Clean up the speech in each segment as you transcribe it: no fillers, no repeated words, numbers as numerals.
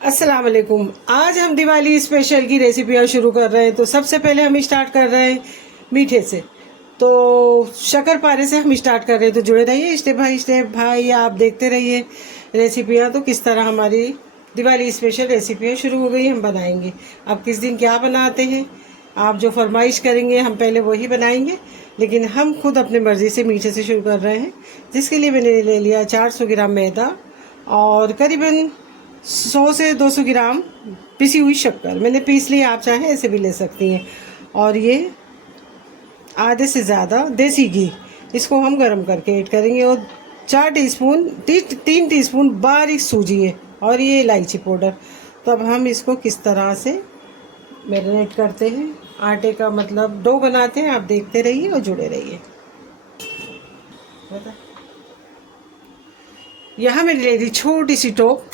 अस्सलाम वालेकुम। आज हम दिवाली स्पेशल की रेसिपियाँ शुरू कर रहे हैं। तो सबसे पहले हम स्टार्ट कर रहे हैं मीठे से। तो शक्करपारे से हम स्टार्ट कर रहे हैं। तो जुड़े रहिए स्टेप बाय स्टेप भाई, आप देखते रहिए रेसिपियाँ। तो किस तरह हमारी दिवाली स्पेशल रेसिपियाँ शुरू हो गई, हम बनाएंगे। अब किस दिन क्या बनाते हैं, आप जो फरमाइश करेंगे हम पहले वही बनाएंगे। लेकिन हम खुद अपनी मर्ज़ी से मीठे से शुरू कर रहे हैं, जिसके लिए मैंने ले लिया 400 ग्राम मैदा और करीबन 100 से 200 ग्राम पिसी हुई शक्कर। मैंने पीस ली, आप चाहें ऐसे भी ले सकती हैं। और ये आधे से ज़्यादा देसी घी, इसको हम गरम करके ऐड करेंगे। और 3 टीस्पून बारीक सूजी है, और ये इलायची पाउडर। तो अब हम इसको किस तरह से मैरिनेट करते हैं, आटे का मतलब डो बनाते हैं। आप देखते रहिए और जुड़े रहिए। यहाँ मैंने ले ली छोटी सी टोप।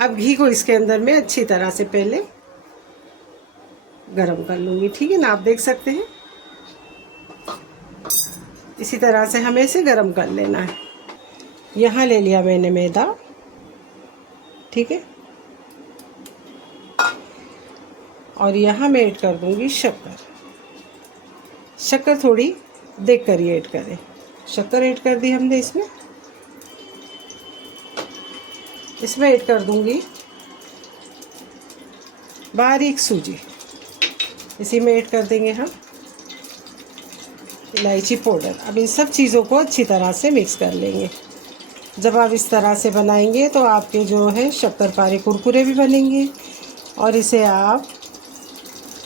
अब घी को इसके अंदर में अच्छी तरह से पहले गरम कर लूँगी, ठीक है ना। आप देख सकते हैं इसी तरह से हमें इसे गरम कर लेना है। यहाँ ले लिया मैंने मैदा, ठीक है। और यहाँ मैं ऐड कर दूँगी शक्कर। शक्कर थोड़ी देख कर ही ऐड करें। शक्कर ऐड कर दी हमने इसमें ऐड कर दूंगी बारीक सूजी। इसी में ऐड कर देंगे हम इलायची पाउडर। अब इन सब चीज़ों को अच्छी तरह से मिक्स कर लेंगे। जब आप इस तरह से बनाएंगे तो आपके जो है शक्करपारे कुरकुरे भी बनेंगे, और इसे आप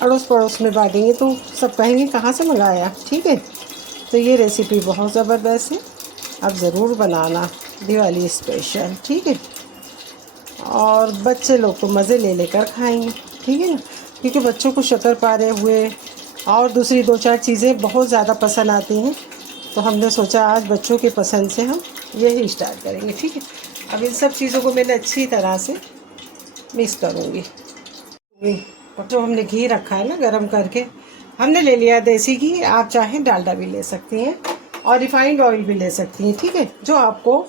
अड़ोस पड़ोस में बांटेंगे तो सब कहेंगे कहाँ से मंगाया, ठीक है। तो ये रेसिपी बहुत ज़बरदस्त है, आप ज़रूर बनाना दिवाली स्पेशल, ठीक है। और बच्चे लोग तो मज़े ले लेकर खाएंगे, ठीक है ना। क्योंकि बच्चों को शक्करपारे हुए और दूसरी 2-4 चीज़ें बहुत ज़्यादा पसंद आती हैं। तो हमने सोचा आज बच्चों की पसंद से हम यही स्टार्ट करेंगे, ठीक है। अब इन सब चीज़ों को मैंने अच्छी तरह से मिक्स करूँगी। जो हमने घी रखा है ना गरम करके, हमने ले लिया देसी घी। आप चाहें डालडा भी ले सकती हैं और रिफाइंड ऑयल भी ले सकती हैं, ठीक है। जो आपको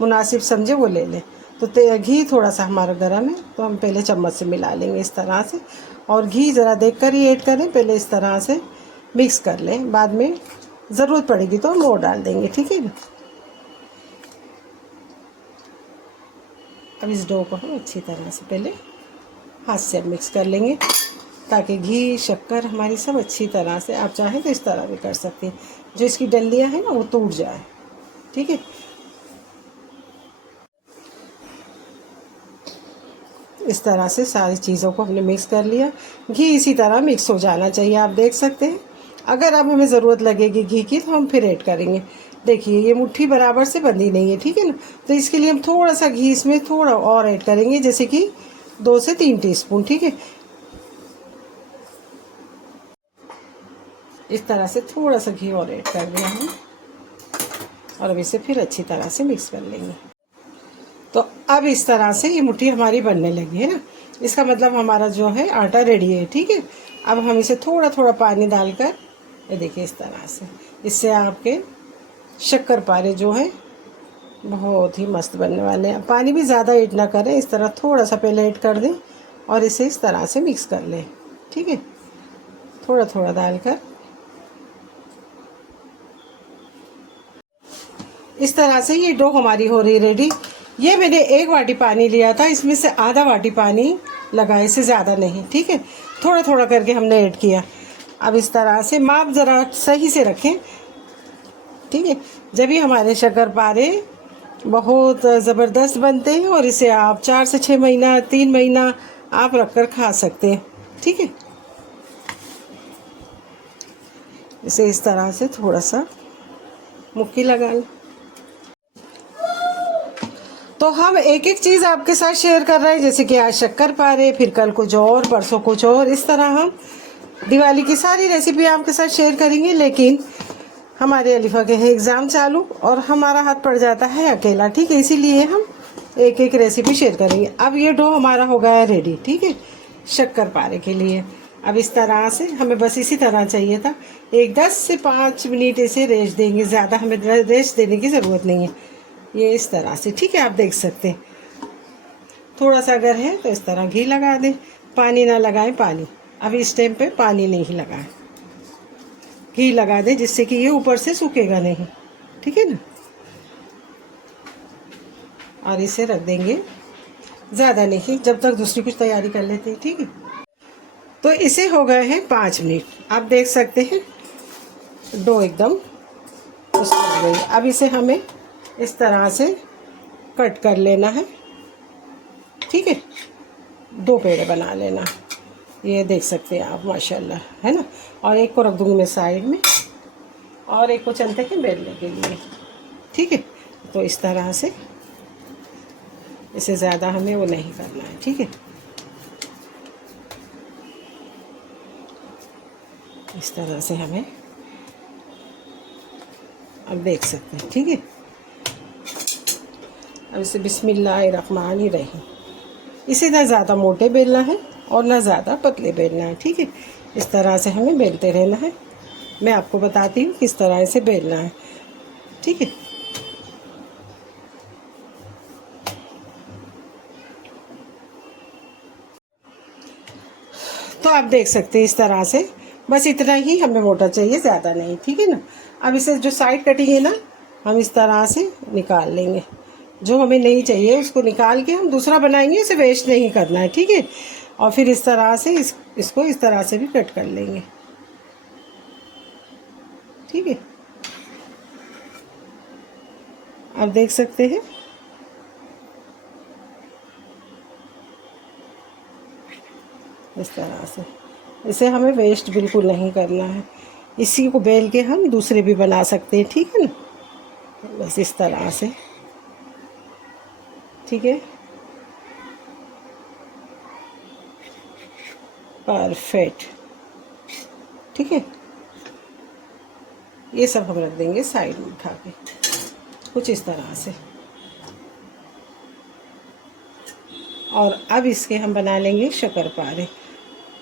मुनासिब समझे वो ले लें। तो घी थोड़ा सा हमारा गर्म है, तो हम पहले चम्मच से मिला लेंगे इस तरह से। और घी ज़रा देख कर ही ऐड करें, पहले इस तरह से मिक्स कर लें। बाद में ज़रूरत पड़ेगी तो हम और डाल देंगे, ठीक है ना। अब इस डो को हम अच्छी तरह से पहले हाथ से मिक्स कर लेंगे, ताकि घी शक्कर हमारी सब अच्छी तरह से, आप चाहें तो इस तरह भी कर सकते हैं, जो इसकी डंडियाँ हैं ना वो टूट जाए, ठीक है। इस तरह से सारी चीज़ों को हमने मिक्स कर लिया। घी इसी तरह मिक्स हो जाना चाहिए, आप देख सकते हैं। अगर अब हमें ज़रूरत लगेगी घी की तो हम फिर ऐड करेंगे। देखिए ये मुट्ठी बराबर से बंधी नहीं है, ठीक है ना। तो इसके लिए हम थोड़ा सा घी इसमें थोड़ा और ऐड करेंगे, जैसे कि 2 से 3 टीस्पून, ठीक है। इस तरह से थोड़ा सा घी और ऐड कर दिया हम, और अब इसे फिर अच्छी तरह से मिक्स कर लेंगे। तो अब इस तरह से ये मुट्ठी हमारी बनने लगी है ना। इसका मतलब हमारा जो है आटा रेडी है, ठीक है। अब हम इसे थोड़ा थोड़ा पानी डालकर, ये देखिए इस तरह से, इससे आपके शक्करपारे जो है बहुत ही मस्त बनने वाले हैं। पानी भी ज़्यादा ऐड ना करें, इस तरह थोड़ा सा पहले ऐड कर दें और इसे इस तरह से मिक्स कर लें, ठीक है। थोड़ा थोड़ा डालकर इस तरह से ये डो हमारी हो रही रेडी। ये मैंने 1 वाटी पानी लिया था, इसमें से आधा वाटी पानी लगा, इससे ज़्यादा नहीं, ठीक है। थोड़ा थोड़ा करके हमने ऐड किया। अब इस तरह से माप ज़रा सही से रखें, ठीक है। जब भी हमारे शक्करपारे बहुत ज़बरदस्त बनते हैं, और इसे आप 4 से 6 महीना 3 महीना आप रख कर खा सकते हैं, ठीक है। इसे इस तरह से थोड़ा सा मुक्की लगा लें। तो हम एक एक चीज़ आपके साथ शेयर कर रहे हैं, जैसे कि आज शक्करपारे, फिर कल कुछ और, परसों कुछ और। इस तरह हम दिवाली की सारी रेसिपी आपके साथ शेयर करेंगे। लेकिन हमारे अलीफा के हैं एग्ज़ाम चालू, और हमारा हाथ पड़ जाता है अकेला, ठीक है। इसीलिए हम एक एक रेसिपी शेयर करेंगे। अब ये डो हमारा हो गया रेडी, ठीक है, शक्करपारे के लिए। अब इस तरह से हमें बस इसी तरह चाहिए था। एक 10 से 5 मिनट इसे रेस्ट देंगे, ज़्यादा हमें रेस्ट देने की ज़रूरत नहीं है। ये इस तरह से, ठीक है, आप देख सकते हैं। थोड़ा सा अगर है तो इस तरह घी लगा दें, पानी ना लगाएं। पानी अभी इस टाइम पे पानी नहीं लगाएं, घी लगा दें जिससे कि ये ऊपर से सूखेगा नहीं, ठीक है ना। और इसे रख देंगे, ज़्यादा नहीं, जब तक दूसरी कुछ तैयारी कर लेते हैं, ठीक है। तो इसे हो गए हैं 5 मिनट, आप देख सकते हैं डो एकदम उसको हो गई। अब इसे हमें इस तरह से कट कर लेना है, ठीक है। 2 पेड़े बना लेना, ये देख सकते हैं आप, माशाल्लाह, है ना। और एक को रख दूँगी मैं साइड में, और एक को चलते हैं बेलने के लिए, ठीक है। तो इस तरह से इसे ज़्यादा हमें वो नहीं करना है, ठीक है। इस तरह से हमें, अब देख सकते हैं, ठीक है। अब इसे बिस्मिल्लाहिर्रहमानिर्रहीम, इसे ना ज़्यादा मोटे बेलना है और ना ज़्यादा पतले बेलना है, ठीक है। इस तरह से हमें बेलते रहना है। मैं आपको बताती हूँ किस तरह से बेलना है, ठीक है। तो आप देख सकते हैं इस तरह से, बस इतना ही हमें मोटा चाहिए, ज़्यादा नहीं, ठीक है ना। अब इसे जो साइड कटिंग है ना, हम इस तरह से निकाल लेंगे। जो हमें नहीं चाहिए उसको निकाल के हम दूसरा बनाएंगे, इसे वेस्ट नहीं करना है, ठीक है। और फिर इस तरह से इसको इस तरह से भी कट कर लेंगे, ठीक है। आप देख सकते हैं इस तरह से, इसे हमें वेस्ट बिल्कुल नहीं करना है। इसी को बेल के हम दूसरे भी बना सकते हैं, ठीक है ना। बस इस तरह से, ठीक है, परफेक्ट, ठीक है। ये सब हम रख देंगे साइड में उठा के, कुछ इस तरह से। और अब इसके हम बना लेंगे शक्करपारे।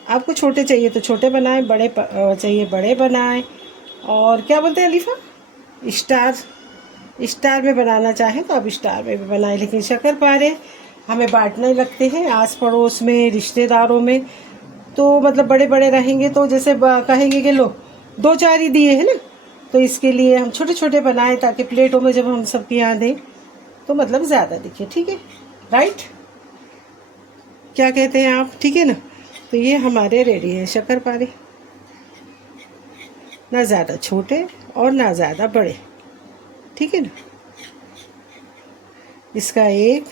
आपको छोटे चाहिए तो छोटे बनाएं, बड़े चाहिए बड़े बनाएं। और क्या बोलते हैं अलीफा, स्टार में बनाना चाहें तो आप स्टार में भी बनाएं। लेकिन शक्करपारे हमें बांटने लगते हैं आस पड़ोस में, रिश्तेदारों में। तो मतलब बड़े बड़े रहेंगे तो जैसे कहेंगे कि लो 2-4 ही दिए हैं ना, तो इसके लिए हम छोटे छोटे बनाएं ताकि प्लेटों में जब हम सबके यहाँ दें तो मतलब ज़्यादा दिखे, ठीक है, राइट। क्या कहते हैं आप, ठीक है ना। तो ये हमारे रेडी है शक्करपारे, ना ज़्यादा छोटे और ना ज़्यादा बड़े, ठीक है ना। इसका एक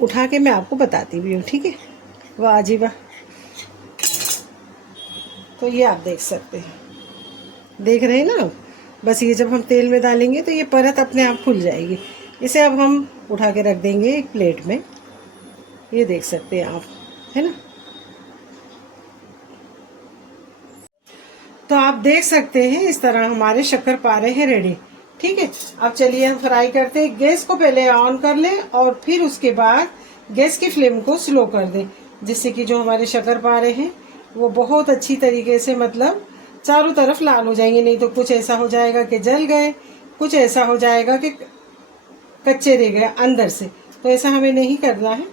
उठा के मैं आपको बताती भी हूँ, ठीक है। वाह जी वाह। तो ये आप देख सकते हैं, देख रहे हैं ना। बस ये जब हम तेल में डालेंगे तो ये परत अपने आप खुल जाएगी। इसे अब हम उठा के रख देंगे एक प्लेट में, ये देख सकते हैं आप, है ना। तो आप देख सकते हैं इस तरह हमारे शक्करपारे हैं रेडी, ठीक है। अब चलिए हम फ्राई करते हैं। गैस को पहले ऑन कर लें और फिर उसके बाद गैस की फ्लेम को स्लो कर दें, जिससे कि जो हमारे शक्करपारे हैं वो बहुत अच्छी तरीके से मतलब चारों तरफ लाल हो जाएंगे। नहीं तो कुछ ऐसा हो जाएगा कि जल गए, कुछ ऐसा हो जाएगा कि कच्चे रह गए अंदर से। तो ऐसा हमें नहीं करना है।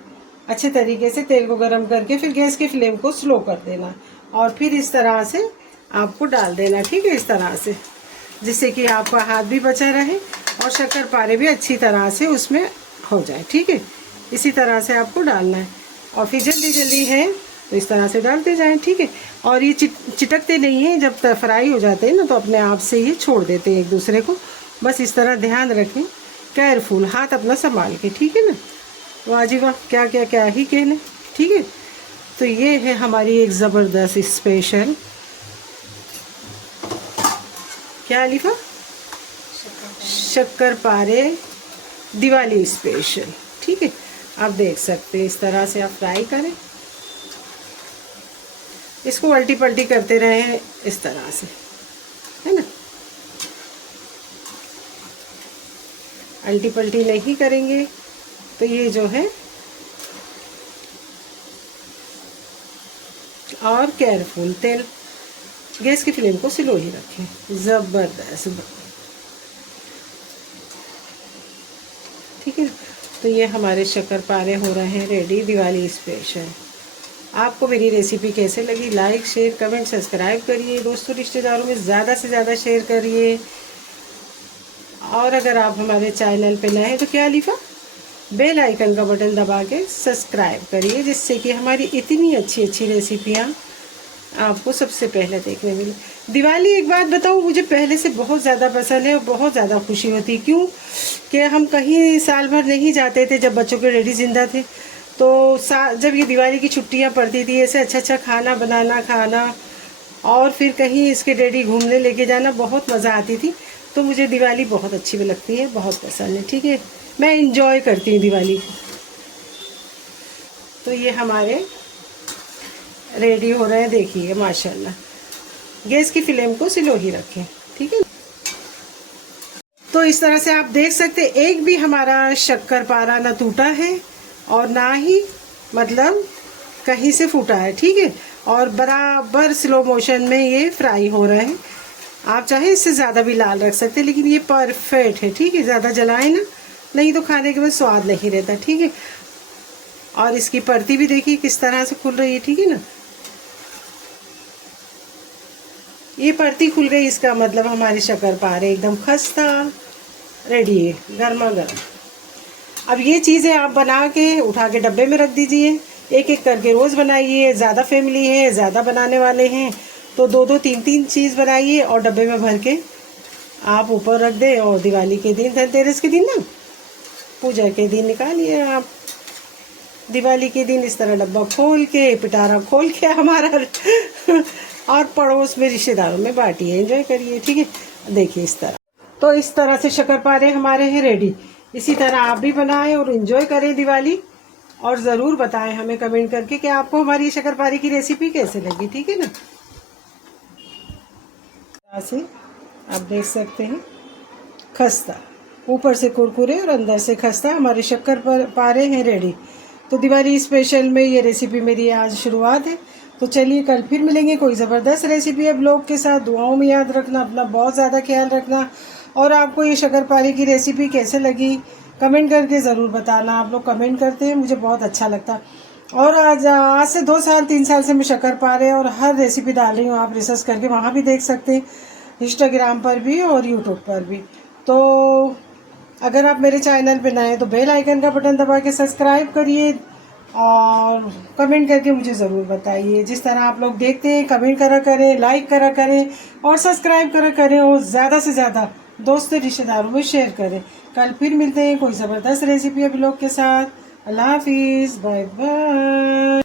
अच्छे तरीके से तेल को गर्म करके फिर गैस की फ्लेम को स्लो कर देना और फिर इस तरह से आपको डाल देना, ठीक है, इस तरह से, जिससे कि आपका हाथ भी बचा रहे और शक्करपारे भी अच्छी तरह से उसमें हो जाए, ठीक है। इसी तरह से आपको डालना है और फिर जल्दी जल्दी है तो इस तरह से डालते जाएं, ठीक है। और ये चिटकते नहीं हैं, जब तक फ्राई हो जाते हैं ना तो अपने आप से ये छोड़ देते हैं एक दूसरे को। बस इस तरह ध्यान रखें, केयरफुल, हाथ अपना संभाल के, ठीक है ना। वाह जी वाह, क्या क्या क्या ही कहने, ठीक है। तो ये है हमारी एक ज़बरदस्त स्पेशल, क्या अलीफा, शक्करपारे दिवाली स्पेशल, ठीक है। आप देख सकते हैं इस तरह से आप फ्राई करें, इसको उल्टी पलटी करते रहें इस तरह से, है ना। उल्टी पलटी नहीं करेंगे तो ये जो है, और केयरफुल, तेल गैस की फ्लेम को स्लो ही रखें। ज़बरदस्त, ठीक है। तो तो ये हमारे शक्करपारे हो रहे हैं रेडी दिवाली स्पेशल। आपको मेरी रेसिपी कैसे लगी? लाइक शेयर कमेंट सब्सक्राइब करिए, दोस्तों रिश्तेदारों में ज़्यादा से ज़्यादा शेयर करिए। और अगर आप हमारे चैनल पे नए हैं तो क्या लिखा, बेल आइकन का बटन दबा के सब्सक्राइब करिए, जिससे कि हमारी इतनी अच्छी अच्छी रेसिपियाँ आपको सबसे पहले देखने मिले। दिवाली एक बात बताऊँ, मुझे पहले से बहुत ज़्यादा पसंद है और बहुत ज़्यादा खुशी होती। क्यों कि हम कहीं साल भर नहीं जाते थे जब बच्चों के डैडी जिंदा थे, तो जब ये दिवाली की छुट्टियां पड़ती थी ऐसे अच्छा अच्छा खाना बनाना खाना और फिर कहीं इसके डैडी घूमने लेके जाना, बहुत मज़ा आती थी। तो मुझे दिवाली बहुत अच्छी भी लगती है, बहुत पसंद है। ठीक है, मैं इंजॉय करती हूँ दिवाली को। तो ये हमारे रेडी हो रहे हैं, देखिए माशाल्लाह। गैस की फ्लेम को स्लो ही रखें, ठीक है। तो इस तरह से आप देख सकते हैं, एक भी हमारा शक्करपारा ना टूटा है और ना ही मतलब कहीं से फूटा है, ठीक है। और बराबर स्लो मोशन में ये फ्राई हो रहे हैं। आप चाहे इससे ज़्यादा भी लाल रख सकते हैं, लेकिन ये परफेक्ट है, ठीक है। ज़्यादा जलाएं ना, नहीं तो खाने के बाद स्वाद नहीं रहता, ठीक है। और इसकी परती भी देखिए किस तरह से खुल रही है, ठीक है ना। ये परती खुल गई, इसका मतलब हमारे शक्करपारे एकदम खस्ता रेडी है, गर्मा गर्म। अब ये चीज़ें आप बना के उठा के डब्बे में रख दीजिए, एक एक करके रोज़ बनाइए। ज़्यादा फैमिली है, ज़्यादा बनाने वाले हैं तो दो दो तीन तीन चीज़ बनाइए और डब्बे में भर के आप ऊपर रख दें। और दिवाली के दिन, धनतेरस के दिन ना, पूजा के दिन निकालिए आप। दिवाली के दिन इस तरह डब्बा खोल के, पिटारा खोल के हमारा और पड़ोस में रिश्तेदारों में बांटिए, एंजॉय करिए, ठीक है। देखिए इस तरह। तो इस तरह से शक्करपारे हमारे हैं रेडी। इसी तरह आप भी बनाएं और एंजॉय करें दिवाली। और ज़रूर बताएं हमें कमेंट करके कि आपको हमारी शक्करपारे की रेसिपी कैसे लगी, ठीक है ना। ऐसे आप देख सकते हैं, खस्ता, ऊपर से कुरकुरे और अंदर से खस्ता, हमारे शक्करपारे हैं रेडी। तो दिवाली स्पेशल में ये रेसिपी मेरी आज शुरुआत है। तो चलिए कल फिर मिलेंगे कोई ज़बरदस्त रेसिपी है ब्लॉग के साथ। दुआओं में याद रखना, अपना बहुत ज़्यादा ख्याल रखना। और आपको ये शक्करपारे की रेसिपी कैसे लगी कमेंट करके ज़रूर बताना। आप लोग कमेंट करते हैं, मुझे बहुत अच्छा लगता। और आज से 2 साल 3 साल से मैं शक्करपारे और हर रेसिपी डाल रही हूँ। आप रिसर्च करके वहाँ भी देख सकते हैं, इंस्टाग्राम पर भी और यूट्यूब पर भी। तो अगर आप मेरे चैनल पे नए हैं तो बेल आइकन का बटन दबा के सब्सक्राइब करिए और कमेंट करके मुझे ज़रूर बताइए। जिस तरह आप लोग देखते हैं कमेंट करा करें, लाइक करा करें और सब्सक्राइब करा करें और ज़्यादा से ज़्यादा दोस्तों रिश्तेदारों में शेयर करें। कल फिर मिलते हैं कोई ज़बरदस्त रेसिपी ब्लॉग के साथ। अल्लाह हाफिज़, बाय बाय।